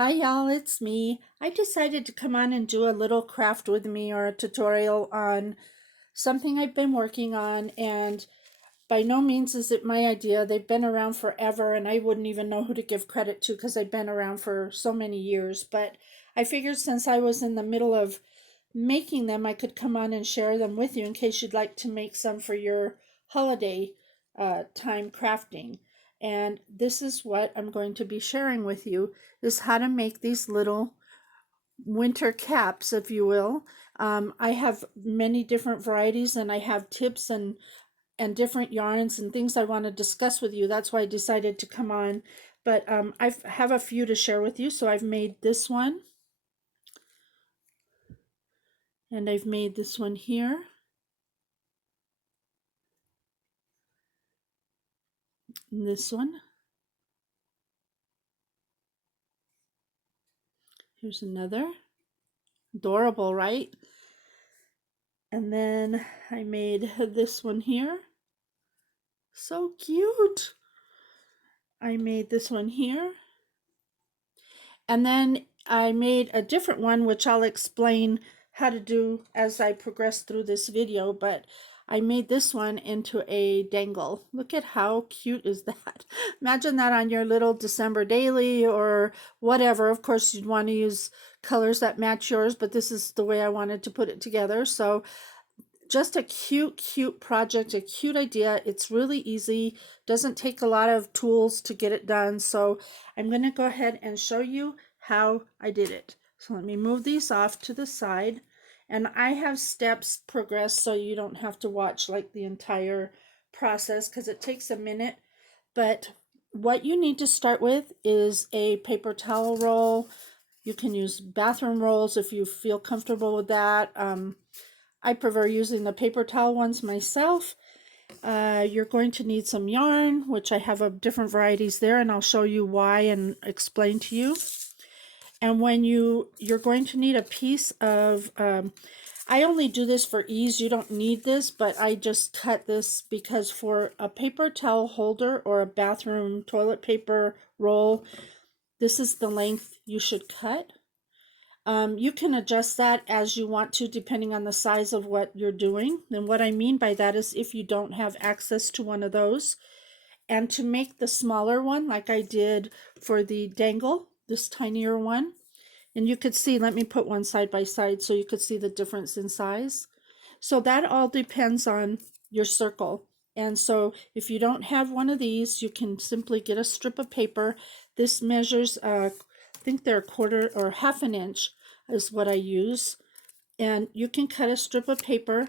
Hi y'all, it's me. I decided to come on and do a little craft with me or a tutorial on something I've been working on, and by no means is it my idea. They've been around forever and I wouldn't even know who to give credit to because they've been around for so many years. But I figured since I was in the middle of making them, I could come on and share them with you in case you'd like to make some for your holiday time crafting. And this is what I'm going to be sharing with you, is how to make these little winter caps, if you will. I have many different varieties and I have tips and different yarns and things I want to discuss with you. That's why I decided to come on. But I have a few to share with you. So I've made this one, and I've made this one here. And this one. Here's another. Adorable, right? And then I made this one here. So cute. I made this one here. And then I made a different one, which I'll explain how to do as I progress through this video, but I made this one into a dangle. Look at how cute is that. Imagine that on your little December daily or whatever. Of course, you'd want to use colors that match yours, but this is the way I wanted to put it together. So just a cute project, a cute idea. It's really easy, doesn't take a lot of tools to get it done. So I'm going to go ahead and show you how I did it. So let me move these off to the side, and I have steps progressed so you don't have to watch like the entire process because it takes a minute. But what you need to start with is a paper towel roll. You can use bathroom rolls if you feel comfortable with that. I prefer using the paper towel ones myself. You're going to need some yarn, which I have of different varieties there, and I'll show you why and explain to you. And when you're going to need a piece of, I only do this for ease. You don't need this, but I just cut this because for a paper towel holder or a bathroom toilet paper roll, this is the length you should cut. You can adjust that as you want to depending on the size of what you're doing. And what I mean by that is if you don't have access to one of those, and to make the smaller one like I did for the dangle, this tinier one, and you could see, let me put one side by side so you could see the difference in size. So that all depends on your circle. And so if you don't have one of these, you can simply get a strip of paper. This measures, I think they're a quarter or half an inch is what I use. And you can cut a strip of paper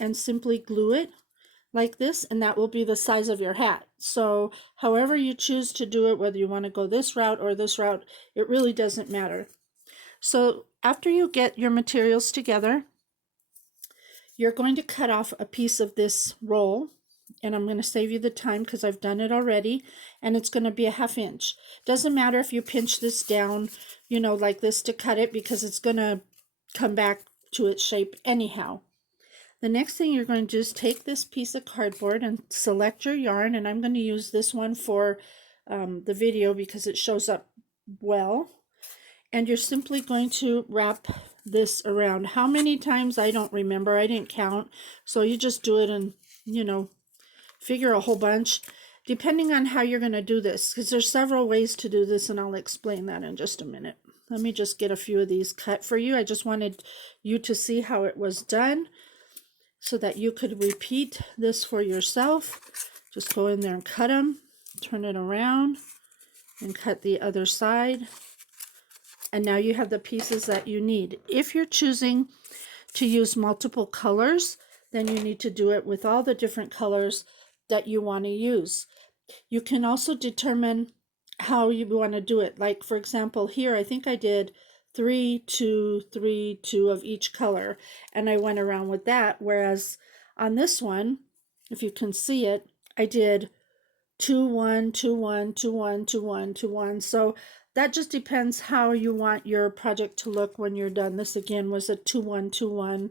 and simply glue it like this, and that will be the size of your hat. So however you choose to do it, whether you want to go this route or this route, it really doesn't matter. So after you get your materials together, you're going to cut off a piece of this roll, and I'm going to save you the time because I've done it already, and it's going to be a half inch. Doesn't matter if you pinch this down, you know, like this to cut it, because it's going to come back to its shape anyhow. The next thing you're going to do is take this piece of cardboard and select your yarn, and I'm going to use this one for the video because it shows up well. And you're simply going to wrap this around. How many times, I don't remember. I didn't count. So you just do it and, you know, figure a whole bunch, depending on how you're going to do this, because there's several ways to do this, and I'll explain that in just a minute. Let me just get a few of these cut for you. I just wanted you to see how it was done so that you could repeat this for yourself. Just go in there and cut them, turn it around, and cut the other side. And now you have the pieces that you need. If you're choosing to use multiple colors, then you need to do it with all the different colors that you want to use. You can also determine how you want to do it. Like, for example, here I think I did 3, 2, 3, 2 of each color, and I went around with that. Whereas on this one, if you can see it, I did 2, 1, 2, 1, 2, 1, 2, 1, 2, 1. So that just depends how you want your project to look when you're done. This again was a 2, 1, 2, 1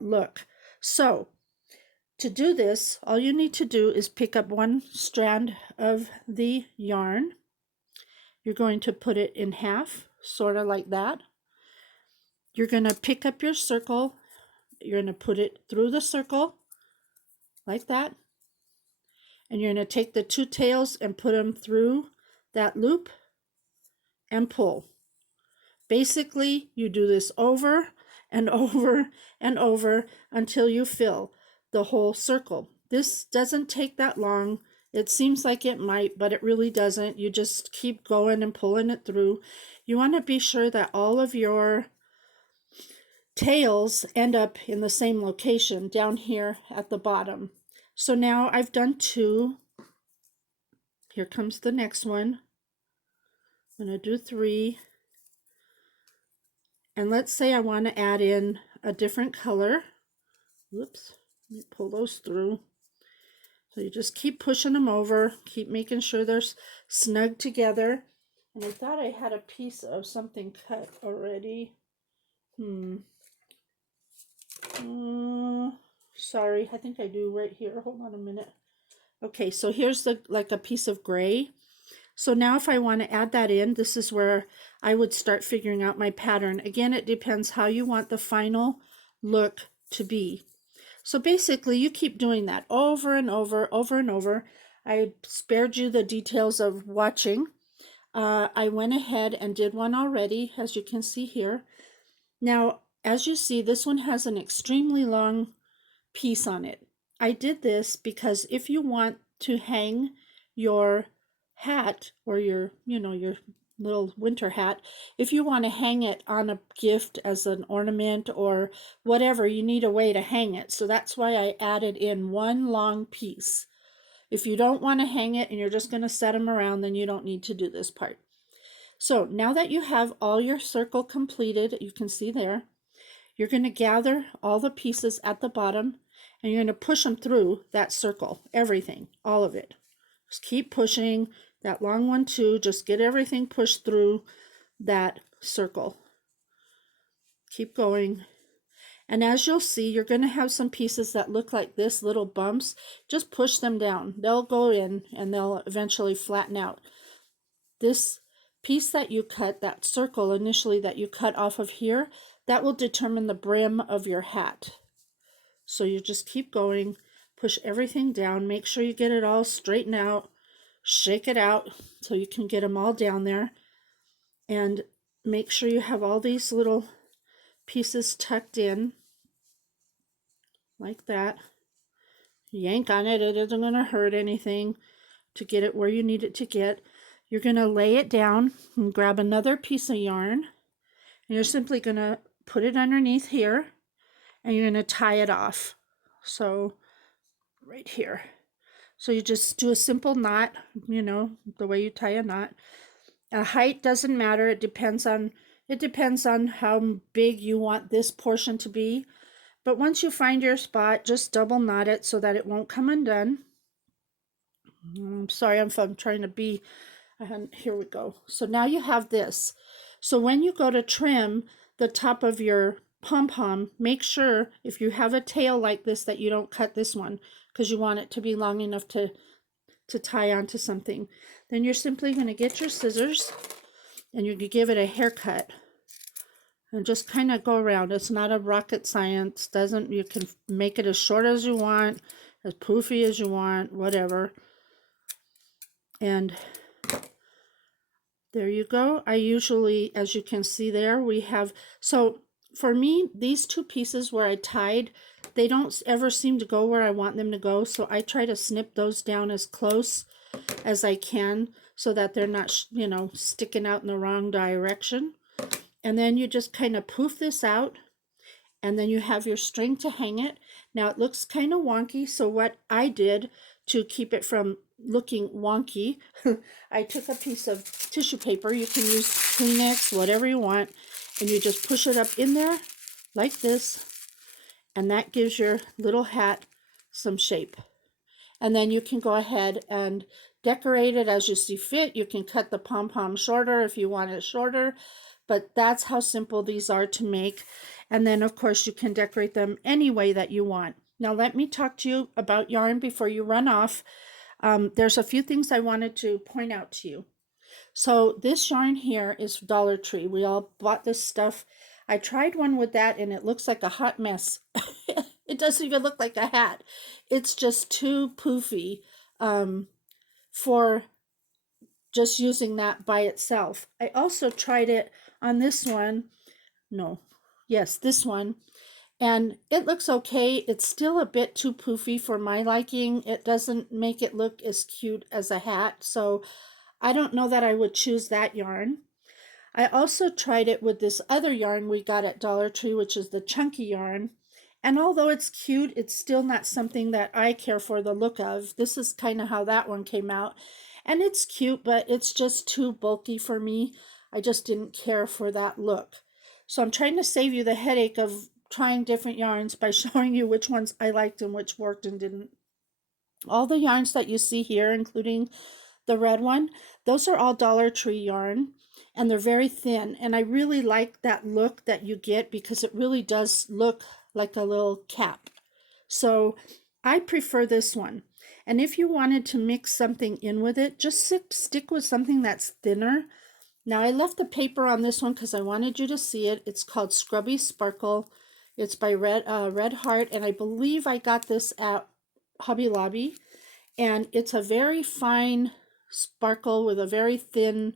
look. So to do this, all you need to do is pick up one strand of the yarn, You're going to put it in half, sort of like that. You're going to pick up your circle. You're going to put it through the circle like that. And you're going to take the two tails and put them through that loop and pull. Basically, you do this over and over and over until you fill the whole circle. This doesn't take that long. It seems like it might, but it really doesn't. You just keep going and pulling it through. You want to be sure that all of your tails end up in the same location down here at the bottom. So now I've done two. Here comes the next one. I'm going to do three. And let's say I want to add in a different color. Whoops, let me pull those through. So you just keep pushing them over, keep making sure they're snug together. And I thought I had a piece of something cut already. Sorry, I think I do right here. Hold on a minute. Okay, so here's like a piece of gray. So now if I want to add that in, this is where I would start figuring out my pattern. Again, it depends how you want the final look to be. So basically, you keep doing that over and over, over and over. I spared you the details of watching. I went ahead and did one already, as you can see here. Now, as you see, this one has an extremely long piece on it. I did this because if you want to hang your hat or your little winter hat, if you want to hang it on a gift as an ornament or whatever, you need a way to hang it. So that's why I added in one long piece. If you don't want to hang it and you're just going to set them around, then you don't need to do this part. So now that you have all your circle completed, you can see there, you're going to gather all the pieces at the bottom and you're going to push them through that circle, everything, all of it. Just keep pushing that long one too. Just get everything pushed through that circle. Keep going. And as you'll see, you're going to have some pieces that look like this, little bumps. Just push them down. They'll go in and they'll eventually flatten out. This piece that you cut, that circle initially that you cut off of here, that will determine the brim of your hat. So you just keep going, push everything down, make sure you get it all straightened out, shake it out so you can get them all down there, and make sure you have all these little pieces tucked in like that. Yank on it, it isn't going to hurt anything to get it where you need it to get. You're going to lay it down and grab another piece of yarn, and you're simply going to put it underneath here, and you're going to tie it off. So right here. So you just do a simple knot, the way you tie a knot. Height doesn't matter. It depends on how big you want this portion to be. But once you find your spot, just double knot it so that it won't come undone. I'm sorry, I'm trying to be, here we go. So now you have this. So when you go to trim the top of your pom-pom, make sure if you have a tail like this that you don't cut this one, because you want it to be long enough to tie onto something. Then you're simply going to get your scissors and you can give it a haircut and just kind of go around. It's not a rocket science. You can make it as short as you want, as poofy as you want, whatever. And there you go. I usually, as you can see there, we have, so for me, these two pieces where I tied, they don't ever seem to go where I want them to go. So I try to snip those down as close as I can so that they're not, sticking out in the wrong direction. And then you just kind of poof this out, and then you have your string to hang it. Now it looks kind of wonky, so what I did to keep it from looking wonky, I took a piece of tissue paper. You can use Kleenex, whatever you want, and you just push it up in there like this, and that gives your little hat some shape. And then you can go ahead and decorate it as you see fit. You can cut the pom-pom shorter if you want it shorter, but that's how simple these are to make. And then of course you can decorate them any way that you want. Now let me talk to you about yarn before you run off. There's a few things I wanted to point out to you. So this yarn here is Dollar Tree. We all bought this stuff. I tried one with that and it looks like a hot mess. It doesn't even look like a hat. It's just too poofy for just using that by itself. I also tried it on this one. No, yes, this one. And it looks okay. It's still a bit too poofy for my liking. It doesn't make it look as cute as a hat. So I don't know that I would choose that yarn. I also tried it with this other yarn we got at Dollar Tree, which is the chunky yarn. And although it's cute, it's still not something that I care for the look of. This is kind of how that one came out. And it's cute, but it's just too bulky for me. I just didn't care for that look. So I'm trying to save you the headache of trying different yarns by showing you which ones I liked and which worked and didn't. All the yarns that you see here, including the red one, those are all Dollar Tree yarn, and they're very thin. And I really like that look that you get because it really does look like a little cap. So I prefer this one. And if you wanted to mix something in with it, just stick with something that's thinner. Now I left the paper on this one because I wanted you to see it. It's called Scrubby Sparkle. It's by Red Heart, and I believe I got this at Hobby Lobby. And it's a very fine sparkle with a very thin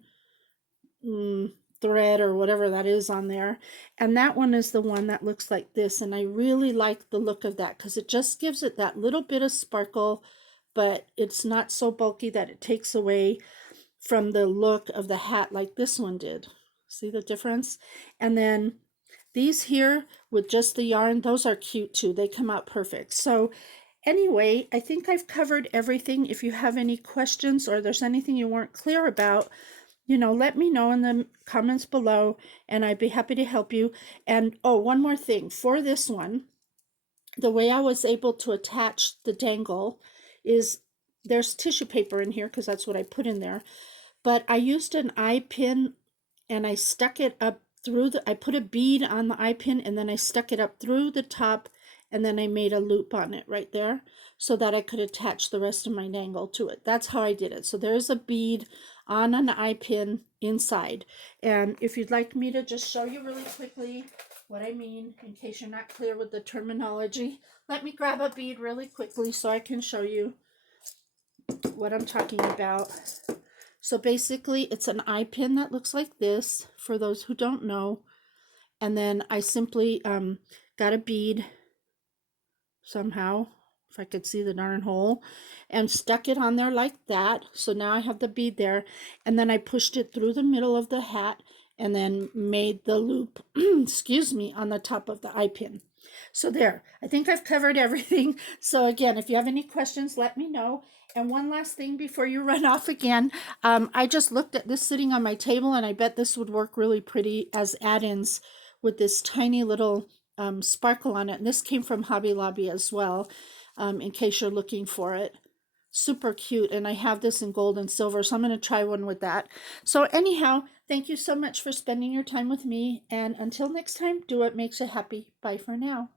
thread or whatever that is on there. And that one is the one that looks like this. And I really like the look of that because it just gives it that little bit of sparkle, but it's not so bulky that it takes away from the look of the hat like this one did. See the difference? And then these here with just the yarn, those are cute too. They come out perfect. So anyway, I think I've covered everything. If you have any questions or there's anything you weren't clear about, let me know in the comments below and I'd be happy to help you. And oh, one more thing. For this one, the way I was able to attach the dangle is there's tissue paper in here because that's what I put in there. But I used an eye pin and I stuck it up through I put a bead on the eye pin and then I stuck it up through the top and then I made a loop on it right there so that I could attach the rest of my dangle to it. That's how I did it. So there's a bead on an eye pin inside. And if you'd like me to just show you really quickly what I mean, in case you're not clear with the terminology, let me grab a bead really quickly so I can show you what I'm talking about. So basically it's an eye pin that looks like this for those who don't know. And then I simply got a bead somehow, if I could see the darn hole, and stuck it on there like that. So now I have the bead there, and then I pushed it through the middle of the hat and then made the loop, excuse me, on the top of the eye pin. So there, I think I've covered everything. So again, if you have any questions, let me know. And one last thing before you run off again, I just looked at this sitting on my table and I bet this would work really pretty as add-ins with this tiny little sparkle on it. And this came from Hobby Lobby as well, in case you're looking for it. Super cute. And I have this in gold and silver, so I'm going to try one with that. So anyhow, thank you so much for spending your time with me. And until next time, do what makes you happy. Bye for now.